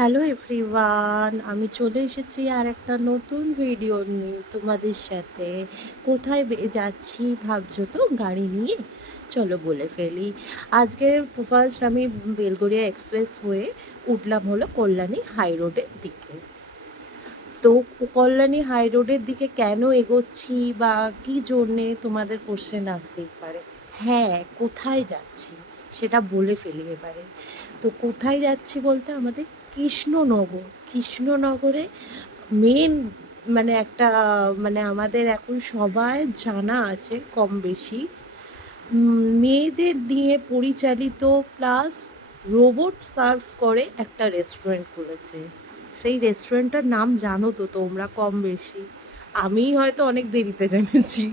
Hello everyone, আমি চলে এসেছি আর একটা নতুন ভিডিও নিয়ে তোমাদের সাথে। কোথায় যাচ্ছি ভাবছো তো? গাড়ি নিয়ে চলো বলে ফেলি। আজকের ফার্স্ট আমি বেলগড়িয়া এক্সপ্রেস হয়ে উঠলাম হলো কল্যাণী হাই রোডের দিকে। তো কল্যাণী হাই রোডের দিকে কেন এগোচ্ছি বা কী জন্যে তোমাদের কোশ্চেন আসতেই পারে। হ্যাঁ, কোথায় যাচ্ছি সেটা বলে ফেলি এবারে। তো কোথায় যাচ্ছি বলতে আমাদের কৃষ্ণনগরে মেন মানে একটা মানে আমাদের এখন সবাই জানা আছে কম বেশি মেয়েদের নিয়ে পরিচালিত প্লাস রোবট সার্ভ করে একটা রেস্টুরেন্ট খুলেছে। সেই রেস্টুরেন্টটার নাম জানো তো তোমরা কম বেশি, আমি হয়তো অনেক দেরিতে জেনেছি,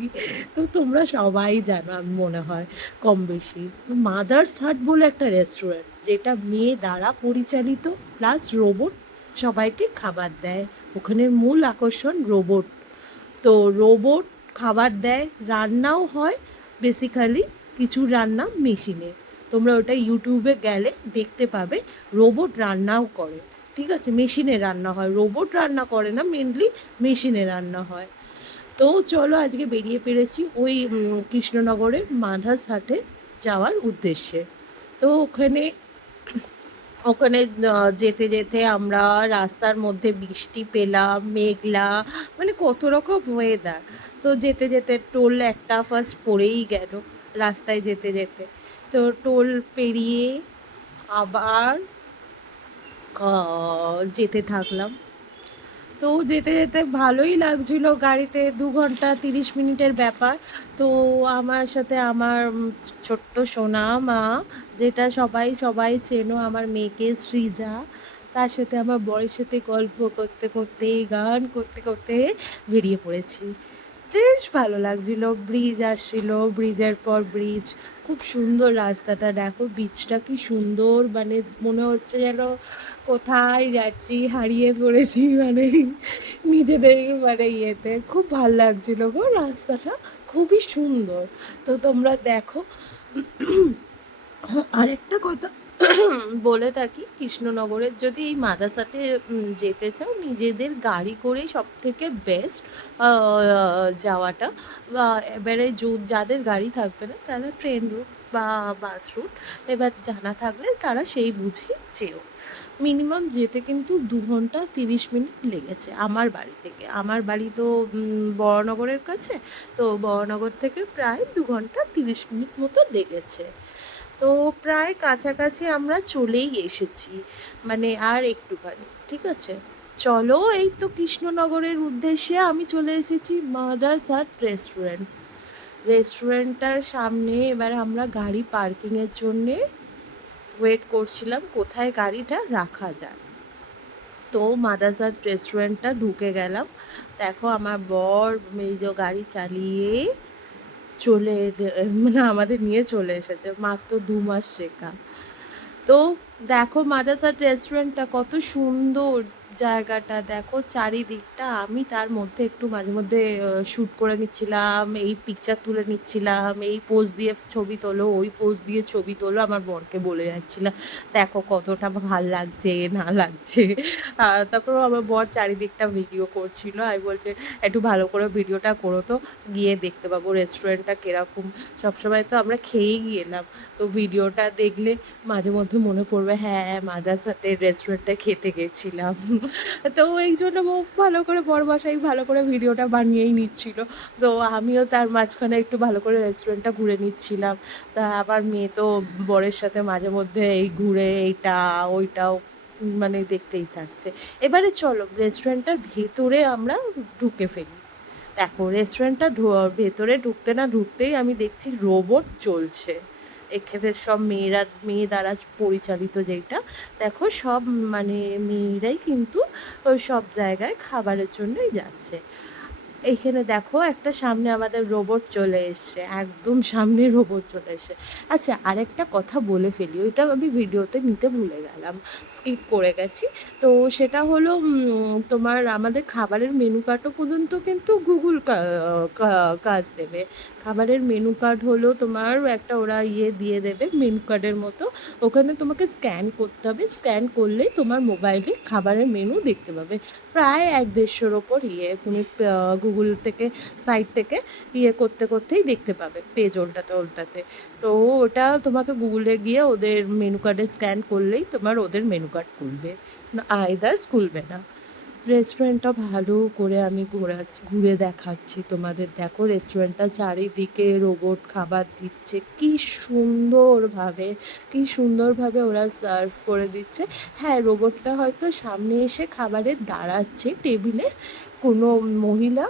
তো তোমরা সবাই জানো আমি মনে হয় কম বেশি। তো মাদার্স হাট বলে একটা রেস্টুরেন্ট, যেটা মেয়ে দ্বারা পরিচালিত প্লাস রোবট সবাইকে খাবার দেয়। ওখানের মূল আকর্ষণ রোবট। তো রোবট খাবার দেয়, রান্নাও হয় বেসিক্যালি, কিছু রান্না মেশিনে। তোমরা ওটা ইউটিউবে গেলে দেখতে পাবে, রোবট রান্নাও করে। ঠিক আছে, মেশিনে রান্না হয়, রোবট রান্না করে না, মেনলি মেশিনে রান্না হয়। তো চলো আজকে বেরিয়ে পেরেছি ওই কৃষ্ণনগরের মাধাস হাটে যাওয়ার উদ্দেশ্যে। তো ওখানে ওখানে যেতে যেতে আমরা রাস্তার মধ্যে বৃষ্টি পেলাম, মেঘলা, মানে কত রকম ওয়েদার। তো যেতে যেতে টোল একটা ফার্স্ট পড়েই গেল রাস্তায় যেতে যেতে। তো টোল পেরিয়ে আবার যেতে থাকলাম। তো যেতে যেতে ভালোই লাগছিল গাড়িতে, 2 ঘন্টা 30 মিনিটের ব্যাপার। তো আমার সাথে আমার ছোট্ট সোনা মা, যেটা সবাই সবাই চেনো, আমার মেয়েকে সৃজা, তার সাথে আমার বরের সাথে গল্প করতে করতে গান করতে করতে বেরিয়ে পড়েছি। বেশ ভালো লাগছিল, ব্রিজ আসছিল, ব্রিজের পর ব্রিজ, খুব সুন্দর রাস্তাটা, দেখো বিচটা কি সুন্দর, মানে মনে হচ্ছে যেন কোথায় যাচ্ছি, হারিয়ে পড়েছি, মানে নিজেদের মানে ইয়েতে খুব ভাল লাগছিল গো রাস্তাটা, খুবই সুন্দর। তো তোমরা দেখো। আরেকটা কথা বলে থাকি, কৃষ্ণনগরের যদি এই মাদাসাটে যেতে চাও, নিজেদের গাড়ি করেই সব থেকে বেস্ট যাওয়াটা। বা এবারে যাদের গাড়ি থাকবে না তারা ট্রেন রুট বা বাস রুট এবার জানা থাকলে তারা সেই বুঝে যেও। মিনিমাম যেতে কিন্তু 2 ঘন্টা 30 মিনিট লেগেছে আমার বাড়ি থেকে। আমার বাড়ি তো বড়নগরের কাছে, তো বড়নগর থেকে প্রায় 2 ঘন্টা 30 মিনিট মতো লেগেছে। তো প্রায় কাছাকাছি আমরা চলেই এসেছি, মানে আর একটুখানি। ঠিক আছে, চলো, এই তো কৃষ্ণনগরের উদ্দেশ্যে আমি চলে এসেছি মাদার্স হাট রেস্টুরেন্ট। রেস্টুরেন্টটার সামনে এবার আমরা গাড়ি পার্কিংয়ের জন্যে ওয়েট করছিলাম কোথায় গাড়িটা রাখা যায়। তো মাদার্স হাট রেস্টুরেন্টটা ঢুকে গেলাম। দেখো আমার বর এই যে গাড়ি চালিয়ে মানে আমাদের নিয়ে চলে এসেছে, মাত্র 2 মাস শেখা। তো দেখো মাদারসাট রেস্টুরেন্টটা কত সুন্দর, জায়গাটা দেখো চারিদিকটা। আমি তার মধ্যে একটু মাঝে মধ্যে শ্যুট করে নিচ্ছিলাম, এই পিকচার তুলে নিচ্ছিলাম, এই পোজ দিয়ে ছবি তোলো, ওই পোজ দিয়ে ছবি তোলো, আমার বরকে বলে যাচ্ছিলাম দেখো কতটা ভাল লাগছে না লাগছে। তারপর আমার বর চারিদিকটা ভিডিও করছিল, আমি বলছে একটু ভালো করে ভিডিওটা করো তো, গিয়ে দেখতে পাবো রেস্টুরেন্টটা কীরকম। সবসময় তো আমরা খেয়েই গেলাম, তো ভিডিওটা দেখলে মাঝে মধ্যে মনে পড়বে হ্যাঁ মাদ্রাসাতে রেস্টুরেন্টে খেতে গেছিলাম। তো এই জন্য ভালো করে বড়মশাই ভালো করে ভিডিওটা বানিয়েই নিচ্ছিল। তো আমিও তার মাঝখানে একটু ভালো করে রেস্টুরেন্টটা ঘুরে নিচ্ছিলাম। তা আবার মেয়ে তো বরের সাথে মাঝে মধ্যে এই ঘুরে এইটা ওইটাও মানে দেখতেই থাকছে। এবারে চলো রেস্টুরেন্টটার ভেতরে আমরা ঢুকে ফেলি। দেখো রেস্টুরেন্টটা ভেতরে ঢুকতে না ঢুকতেই আমি দেখছি রোবট চলছে। এখানে সব মেয়ে দ্বারা পরিচালিত, যেটা দেখো সব মানে মেয়েরাই কিন্তু ওই সব জায়গায় খাবারের জন্যই যাচ্ছে। এইখানে দেখো একটা সামনে আমাদের রোবট চলে এসছে, একদম সামনে রোবট চলে এসছে। আচ্ছা, আরেকটা কথা বলে ফেলি, ওইটা আমি ভিডিওতে নিতে ভুলে গেলাম, স্কিপ করে গেছি। তো সেটা হলো তোমার আমাদের খাবারের মেনু কার্ডও পর্যন্ত কিন্তু গুগল কাজ দেবে। খাবারের মেনু কার্ড হলো তোমার একটা ওরা দিয়ে দেবে মেনু কার্ডের মতো, ওখানে তোমাকে স্ক্যান করতে হবে, স্ক্যান করলেই তোমার মোবাইলে খাবারের মেনু দেখতে পাবে। প্রায় 1-1.5-এর ওপর তুমি গুগল থেকে সাইট থেকে করতে করতেই দেখতে পাবে, পেজ উল্টাতে উল্টাতে। তো ওটা তোমাকে গুগলে গিয়ে ওদের মেনু কার্ডে স্ক্যান করলেই তোমার ওদের মেনু কার্ড খুলবে, না আদার্স খুলবে না। রেস্টুরেন্টটা ভালো করে আমি ঘুরে দেখাচ্ছি তোমাদের। দেখো রেস্টুরেন্টটা চারিদিকে রোবট খাবার দিচ্ছে, কি সুন্দরভাবে ওরা সার্ভ করে দিচ্ছে। হ্যাঁ, রোবটটা হয়তো সামনে এসে খাবারে দাঁড়াচ্ছে টেবিলে, কোনো মহিলা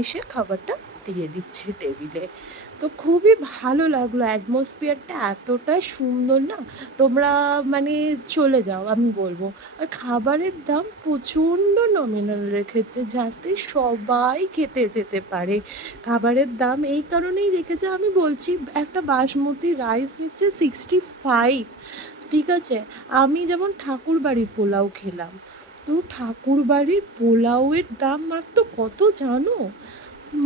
এসে খাবারটা দিয়ে দিচ্ছে টেবিলে। তো খুবই ভালো লাগলো, অ্যাটমসফিয়ারটা এতটা সুন্দর না, তোমরা মানে চলে যাও আমি বলবো। আর খাবারের দাম প্রচণ্ড নমিনাল রেখেছে, যাতে সবাই খেতে যেতে পারে। খাবারের দাম এই কারণেই রেখেছে, আমি বলছি একটা বাসমতি রাইস নিচ্ছে 65, ঠিক আছে? আমি যেমন ঠাকুরবাড়ির পোলাও খেলাম, তো ঠাকুরবাড়ির পোলাওয়ের দাম মাত্র কত জানো?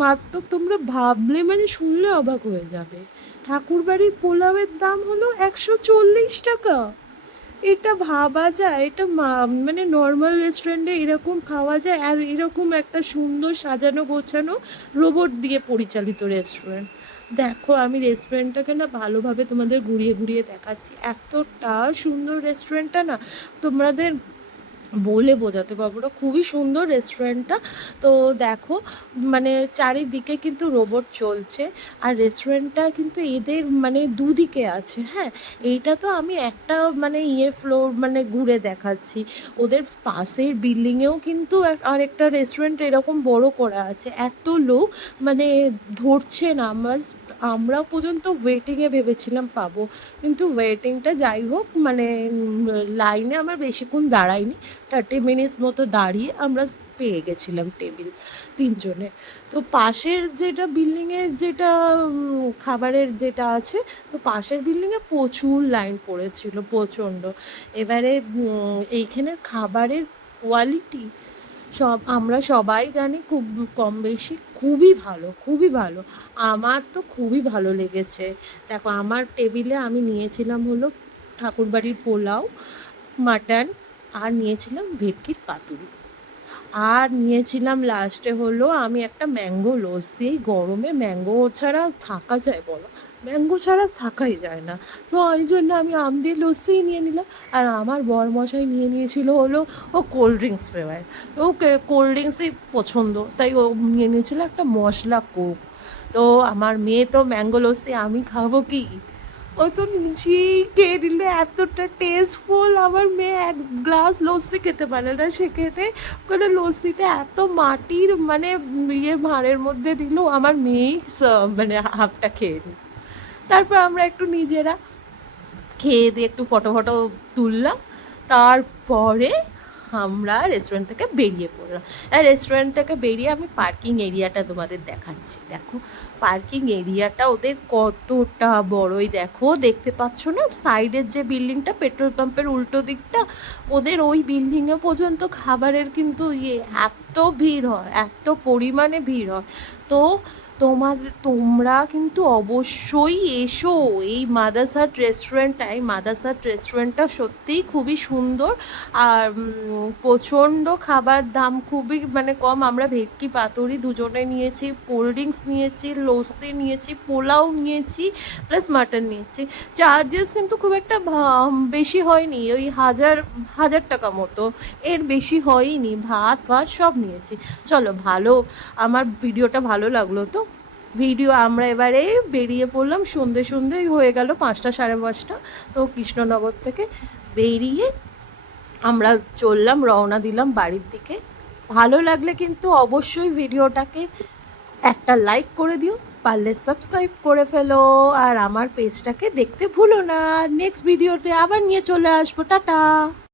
মাত্র, তোমরা ভাবলে মানে শুনলে অবাক হয়ে যাবে, ঠাকুরবাড়ির পোলাওয়ের দাম হলো 140 টাকা। এটা ভাবা যায়? এটা মানে নর্মাল রেস্টুরেন্টে এরকম খাওয়া যায়? আর এরকম একটা সুন্দর সাজানো গোছানো রোবট দিয়ে পরিচালিত রেস্টুরেন্ট। দেখো, আমি রেস্টুরেন্টটাকে না ভালোভাবে তোমাদের ঘুরিয়ে ঘুরিয়ে দেখাচ্ছি, এতটা সুন্দর রেস্টুরেন্টটা না তোমাদের বলে বোঝাতে পারবো না, খুবই সুন্দর রেস্টুরেন্টটা। তো দেখো, মানে চারিদিকে কিন্তু রোবট চলছে, আর রেস্টুরেন্টটা কিন্তু এদের মানে দুদিকে আছে। হ্যাঁ, এইটা তো আমি একটা মানে ফ্লোর মানে ঘুরে দেখাচ্ছি, ওদের পাশের বিল্ডিংয়েও কিন্তু আরেকটা রেস্টুরেন্ট এরকম বড় করা আছে। এত লোক মানে ধরছে না, আমরা পর্যন্ত ওয়েটিংয়ে ভেবেছিলাম পাবো, কিন্তু ওয়েটিংটা যাই হোক মানে লাইনে আমার বেশিক্ষণ দাঁড়াইনি, 30 মিনিটস মতো দাঁড়িয়ে আমরা পেয়ে গেছিলাম টেবিল 3 জনে। তো পাশের যেটা বিল্ডিংয়ে যেটা খাবারের যেটা আছে, তো পাশের বিল্ডিংয়ে প্রচুর লাইন পড়েছিল, প্রচণ্ড। এবারে এইখানের খাবারের কোয়ালিটি আমরা সবাই জানি, খুব কম বেশি খুবই ভালো, খুবই ভালো। আমার তো খুবই ভালো লেগেছে। দেখো, আমার টেবিলে আমি নিয়েছিলাম হলো ঠাকুরবাড়ির পোলাও, মাটন, আর নিয়েছিলাম ভেটকির পাতুরি, আর নিয়েছিলাম লাস্টে হলো আমি একটা ম্যাঙ্গো লস্যি। এই গরমে ম্যাঙ্গো ছাড়া থাকা যায় বলো? ম্যাঙ্গো ছাড়া থাকাই যায় না। তো ওই জন্য আমি আম দিয়ে লস্যিই নিয়ে নিলাম। আর আমার বরমশাই নিয়ে নিয়েছিল হলো, ও কোল্ড ড্রিঙ্কস ফ্লেভার, ওকে কোল্ড ড্রিঙ্কসই পছন্দ, তাই ও নিয়ে নিয়েছিল একটা মশলা কোক। তো আমার মেয়ে তো ম্যাঙ্গো লস্যি, আমি খাবো কি? ও তো নিজেই খেয়ে নিল, এতটা টেস্টফুল। আমার মেয়ে 1 গ্লাস লস্যি খেতে পারে না, সে খেতে ওখানে লস্যিটা এত মাটির মানে ভাঁড়ের মধ্যে দিল, আমার মেয়েই মানে হাফটা খেয়ে নিল। তারপর আমরা একটু নিজেরা খেয়ে দিয়ে একটু ফটো ফটো তুললাম, তারপরে আমরা রেস্টুরেন্ট থেকে বেরিয়ে পড়লাম। আর রেস্টুরেন্ট থেকে বেরিয়ে আমি পার্কিং এরিয়াটা তোমাদের দেখাচ্ছি। দেখো, পার্কিং এরিয়াটা ওদের কতটা বড়ই, দেখো দেখতে পাচ্ছ না সাইডের যে বিল্ডিংটা, পেট্রোল পাম্পের উল্টো দিকটা, ওদের ওই বিল্ডিংয়ে পর্যন্ত খাবারের কিন্তু এত ভিড় হয়, এত পরিমাণে ভিড় হয়। তো তোমরা কিন্তু অবশ্যই এসো এই মাদার্স রেস্টুরেন্টটায়। মাদার্স রেস্টুরেন্টটা সত্যিই খুবই সুন্দর, আর প্রচণ্ড খাবার দাম খুবই মানে কম। আমরা ভেটকি পাতুরি 2 জনে নিয়েছি, কোল্ড ড্রিঙ্কস নিয়েছি, লস্যি নিয়েছি, পোলাও নিয়েছি, প্লাস মাটন নিয়েছি। চার্জেস কিন্তু খুব একটা বেশি হয়নি, ওই 1000 টাকা মতো, এর বেশি হয়নি। ভাত সব নিয়েছি। চলো, আমার ভিডিওটা ভালো লাগলো তো? আমরা এবারে বেরিয়ে পড়লাম, সন্ধে হয়ে গেল, 5টা 5:30। তো কৃষ্ণনগর থেকে বেরিয়ে আমরা রওনা দিলাম বাড়ির দিকে। ভালো লাগলে কিন্তু অবশ্যই ভিডিওটাকে একটা লাইক করে দিও, পারলে সাবস্ক্রাইব করে ফেলো, আর আমার পেজটাকে দেখতে ভুলো না। নেক্সট ভিডিওতে আবার নিয়ে চলে আসবো। টাটা।